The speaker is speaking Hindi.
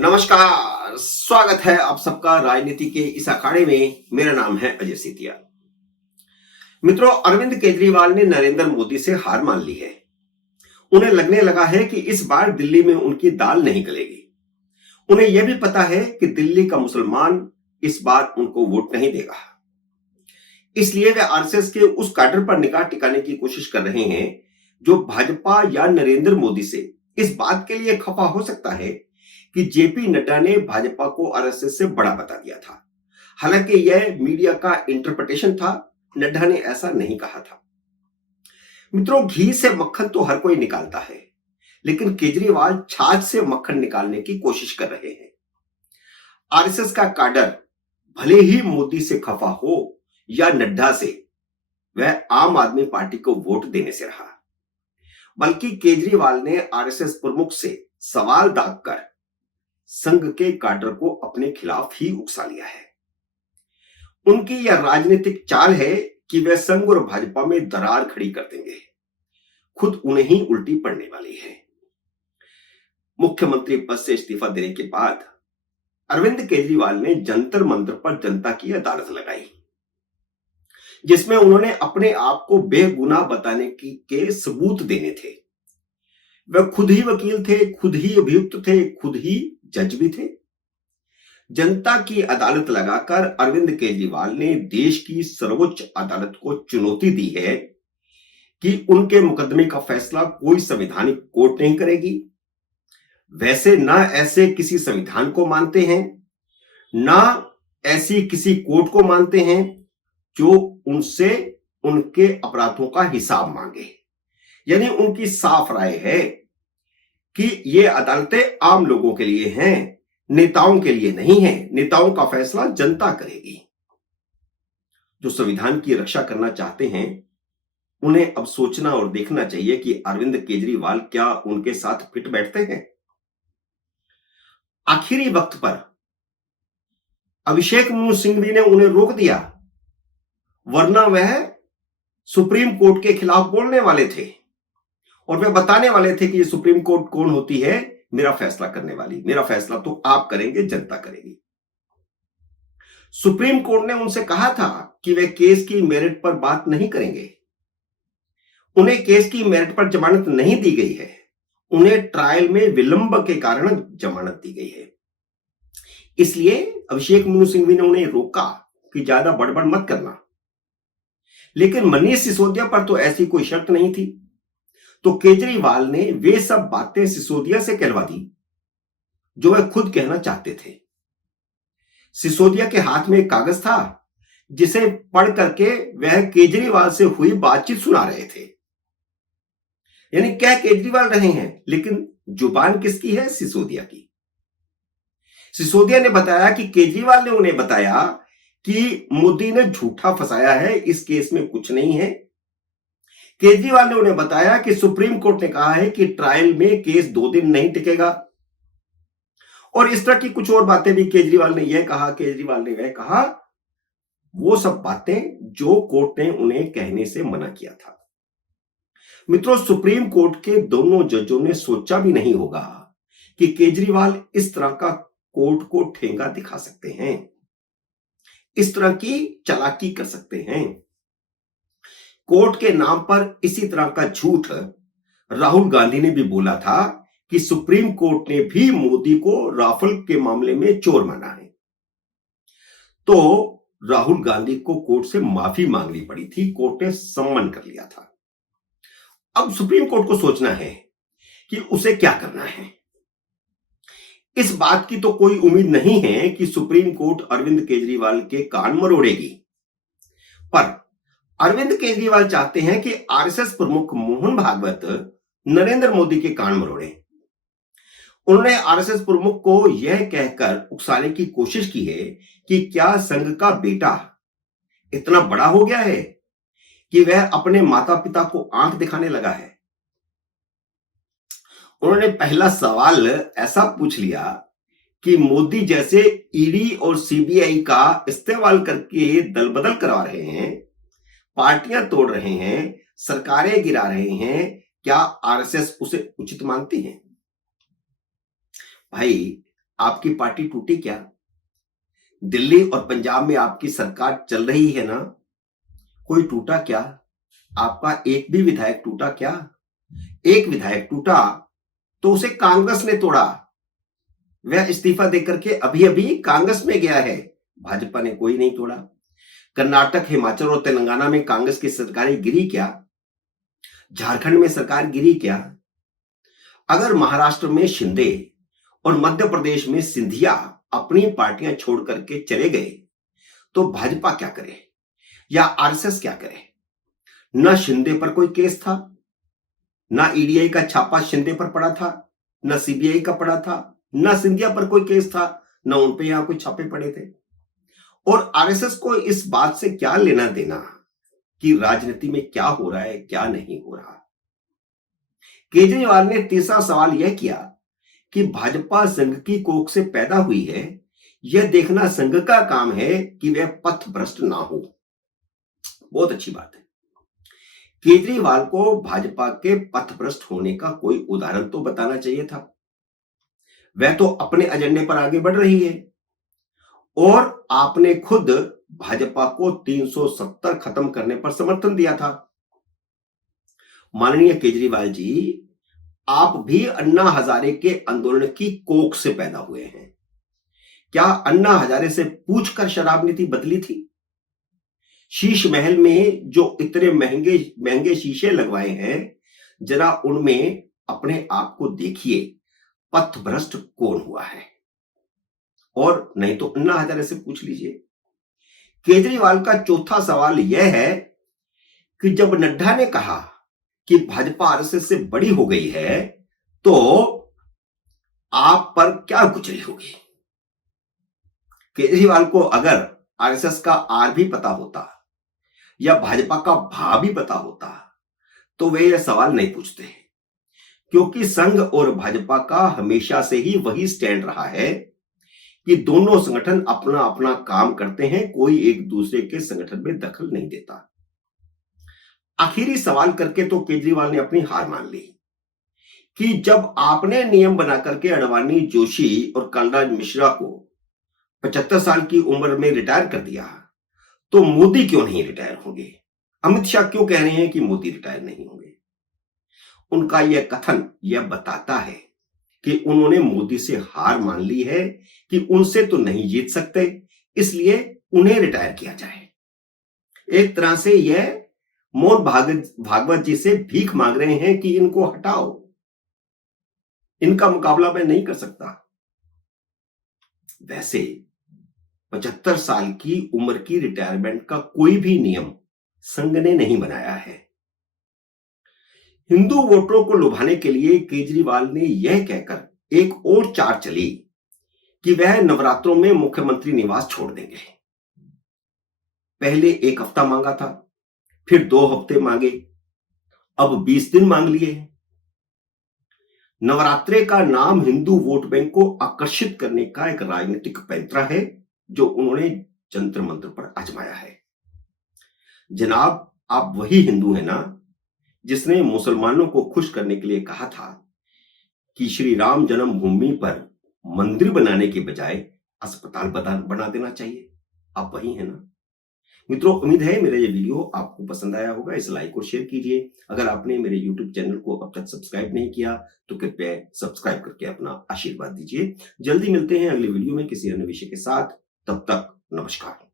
नमस्कार, स्वागत है आप सबका राजनीति के इस अखाड़े में। मेरा नाम है अजय सीतिया। मित्रों, अरविंद केजरीवाल ने नरेंद्र मोदी से हार मान ली है। उन्हें लगने लगा है कि इस बार दिल्ली में उनकी दाल नहीं गलेगी। उन्हें यह भी पता है कि दिल्ली का मुसलमान इस बार उनको वोट नहीं देगा। इसलिए वे आरएसएस के उस कैडर पर निगाह टिकाने की कोशिश कर रहे हैं जो भाजपा या नरेंद्र मोदी से इस बात के लिए खफा हो सकता है कि जेपी नड्डा ने भाजपा को आरएसएस से बड़ा बता दिया था। हालांकि यह मीडिया का इंटरप्रिटेशन था, नड्डा ने ऐसा नहीं कहा था। मित्रों, घी से मक्खन तो हर कोई निकालता है, लेकिन केजरीवाल छाछ से मक्खन निकालने की कोशिश कर रहे हैं। आरएसएस का कैडर भले ही मोदी से खफा हो या नड्डा से, वह आम आदमी पार्टी को वोट देने से रहा, बल्कि केजरीवाल ने आरएसएस प्रमुख से सवाल दागकर संघ के कैडर को अपने खिलाफ ही उकसा लिया है। उनकी यह राजनीतिक चाल है कि वे संघ और भाजपा में दरार खड़ी कर देंगे, खुद उन्हें ही उल्टी पड़ने वाली है। मुख्यमंत्री पद से इस्तीफा देने के बाद अरविंद केजरीवाल ने जंतर मंतर पर जनता की अदालत लगाई, जिसमें उन्होंने अपने आप को बेगुनाह बताने के सबूत देने थे। वे खुद ही वकील थे, खुद ही अभियुक्त थे, खुद ही जज भी थे। जनता की अदालत लगाकर अरविंद केजरीवाल ने देश की सर्वोच्च अदालत को चुनौती दी है कि उनके मुकदमे का फैसला कोई संवैधानिक कोर्ट नहीं करेगी। वैसे ना ऐसे किसी संविधान को मानते हैं, ना ऐसी किसी कोर्ट को मानते हैं जो उनसे उनके अपराधों का हिसाब मांगे। यानी उनकी साफ राय है कि ये अदालतें आम लोगों के लिए हैं, नेताओं के लिए नहीं है। नेताओं का फैसला जनता करेगी। जो संविधान की रक्षा करना चाहते हैं, उन्हें अब सोचना और देखना चाहिए कि अरविंद केजरीवाल क्या उनके साथ फिट बैठते हैं। आखिरी वक्त पर अभिषेक मनु सिंघवी ने उन्हें रोक दिया, वरना वह सुप्रीम कोर्ट के खिलाफ बोलने वाले थे और वे बताने वाले थे कि ये सुप्रीम कोर्ट कौन होती है मेरा फैसला करने वाली। मेरा फैसला तो आप करेंगे, जनता करेगी। सुप्रीम कोर्ट ने उनसे कहा था कि वे केस की मेरिट पर बात नहीं करेंगे। उन्हें केस की मेरिट पर जमानत नहीं दी गई है, उन्हें ट्रायल में विलंब के कारण जमानत दी गई है। इसलिए अभिषेक मनु सिंघवी ने उन्हें रोका कि ज्यादा बड़बड़ मत करना। लेकिन मनीष सिसोदिया पर तो ऐसी कोई शर्त नहीं थी, तो केजरीवाल ने वे सब बातें सिसोदिया से कहलवा दी जो वह खुद कहना चाहते थे। सिसोदिया के हाथ में एक कागज था जिसे पढ़ करके वह केजरीवाल से हुई बातचीत सुना रहे थे। यानी कह केजरीवाल रहे हैं, लेकिन जुबान किसकी है? सिसोदिया की। सिसोदिया ने बताया कि केजरीवाल ने उन्हें बताया कि मोदी ने झूठा फंसाया है, इस केस में कुछ नहीं है। केजरीवाल ने उन्हें बताया कि सुप्रीम कोर्ट ने कहा है कि ट्रायल में केस 2 दिन नहीं टिकेगा, और इस तरह की कुछ और बातें भी केजरीवाल ने यह कहा, केजरीवाल ने वह कहा। वो सब बातें जो कोर्ट ने उन्हें कहने से मना किया था। मित्रों, सुप्रीम कोर्ट के दोनों जजों ने सोचा भी नहीं होगा कि केजरीवाल इस तरह का कोर्ट को ठेंगा दिखा सकते हैं, इस तरह की चालाकी कर सकते हैं। कोर्ट के नाम पर इसी तरह का झूठ राहुल गांधी ने भी बोला था कि सुप्रीम कोर्ट ने भी मोदी को राफेल के मामले में चोर माना है। तो राहुल गांधी को कोर्ट से माफी मांगनी पड़ी थी, कोर्ट ने सम्मन कर लिया था। अब सुप्रीम कोर्ट को सोचना है कि उसे क्या करना है। इस बात की तो कोई उम्मीद नहीं है कि सुप्रीम कोर्ट अरविंद केजरीवाल के कान मरोड़ेगी, पर अरविंद केजरीवाल चाहते हैं कि आरएसएस प्रमुख मोहन भागवत नरेंद्र मोदी के कान मरोड़े। उन्होंने आरएसएस प्रमुख को यह कहकर उकसाने की कोशिश की है कि क्या संघ का बेटा इतना बड़ा हो गया है कि वह अपने माता पिता को आंख दिखाने लगा है। उन्होंने पहला सवाल ऐसा पूछ लिया कि मोदी जैसे ईडी और सीबीआई का इस्तेमाल करके दल बदल करवा रहे हैं, पार्टियां तोड़ रहे हैं, सरकारें गिरा रहे हैं, क्या आरएसएस उसे उचित मानती है? भाई, आपकी पार्टी टूटी क्या? दिल्ली और पंजाब में आपकी सरकार चल रही है ना, कोई टूटा क्या? आपका एक भी विधायक टूटा क्या? एक विधायक टूटा तो उसे कांग्रेस ने तोड़ा। वह इस्तीफा देकर के अभी अभी कांग्रेस में गया है। भाजपा ने कोई नहीं तोड़ा। कर्नाटक, हिमाचल और तेलंगाना में कांग्रेस की सरकारें गिरी क्या? झारखंड में सरकार गिरी क्या? अगर महाराष्ट्र में शिंदे और मध्य प्रदेश में सिंधिया अपनी पार्टियां छोड़ करके चले गए तो भाजपा क्या करे या आरएसएस क्या करे? न शिंदे पर कोई केस था, न ईडीआई का छापा शिंदे पर पड़ा था, न सीबीआई का पड़ा था, न सिंधिया पर कोई केस था, न उन पे यहां कोई छापे पड़े थे। और आरएसएस को इस बात से क्या लेना देना कि राजनीति में क्या हो रहा है, क्या नहीं हो रहा। केजरीवाल ने तीसरा सवाल यह किया कि भाजपा संघ की कोख से पैदा हुई है, यह देखना संघ का काम है कि वह पथभ्रष्ट ना हो। बहुत अच्छी बात है। केजरीवाल को भाजपा के पथभ्रष्ट होने का कोई उदाहरण तो बताना चाहिए था। वह तो अपने एजेंडे पर आगे बढ़ रही है और आपने खुद भाजपा को 370 खत्म करने पर समर्थन दिया था। माननीय केजरीवाल जी, आप भी अन्ना हजारे के आंदोलन की कोख से पैदा हुए हैं। क्या अन्ना हजारे से पूछकर शराब नीति बदली थी? शीश महल में जो इतने महंगे महंगे शीशे लगवाए हैं, जरा उनमें अपने आप को देखिए, पथभ्रष्ट कौन हुआ है? और नहीं तो अन्ना हजारे से पूछ लीजिए। केजरीवाल का चौथा सवाल यह है कि जब नड्डा ने कहा कि भाजपा आरएसएस से बड़ी हो गई है तो आप पर क्या गुजरी होगी? केजरीवाल को अगर आरएसएस का आर भी पता होता या भाजपा का भा भी पता होता तो वे यह सवाल नहीं पूछते, क्योंकि संघ और भाजपा का हमेशा से ही वही स्टैंड रहा है कि दोनों संगठन अपना अपना काम करते हैं, कोई एक दूसरे के संगठन में दखल नहीं देता। आखिरी सवाल करके तो केजरीवाल ने अपनी हार मान ली कि जब आपने नियम बना करके अडवाणी, जोशी और कलराज मिश्रा को 75 साल की उम्र में रिटायर कर दिया तो मोदी क्यों नहीं रिटायर होंगे? अमित शाह क्यों कह रहे हैं कि मोदी रिटायर नहीं होंगे? उनका यह कथन यह बताता है कि उन्होंने मोदी से हार मान ली है कि उनसे तो नहीं जीत सकते, इसलिए उन्हें रिटायर किया जाए। एक तरह से यह मोहन भागवत जी से भीख मांग रहे हैं कि इनको हटाओ, इनका मुकाबला मैं नहीं कर सकता। वैसे 75 साल की उम्र की रिटायरमेंट का कोई भी नियम संघ ने नहीं बनाया है। हिंदू वोटरों को लुभाने के लिए केजरीवाल ने यह कहकर एक और चाल चली कि वह नवरात्रों में मुख्यमंत्री निवास छोड़ देंगे। पहले 1 हफ्ता मांगा था, फिर 2 हफ्ते मांगे, अब 20 दिन मांग लिए। नवरात्रे का नाम हिंदू वोट बैंक को आकर्षित करने का एक राजनीतिक पैंतरा है जो उन्होंने जंतर मंत्र पर आजमाया है। जनाब, आप वही हिंदू है ना जिसने मुसलमानों को खुश करने के लिए कहा था कि श्री राम जन्मभूमि पर मंदिर बनाने के बजाय अस्पताल बना देना चाहिए? आप वही है ना मित्रों। उम्मीद है मेरा ये वीडियो आपको पसंद आया होगा। इसे लाइक और शेयर कीजिए। अगर आपने मेरे YouTube चैनल को अब तक सब्सक्राइब नहीं किया तो कृपया सब्सक्राइब करके अपना आशीर्वाद दीजिए। जल्दी मिलते हैं अगले वीडियो में किसी अन्य विषय के साथ। तब तक नमस्कार।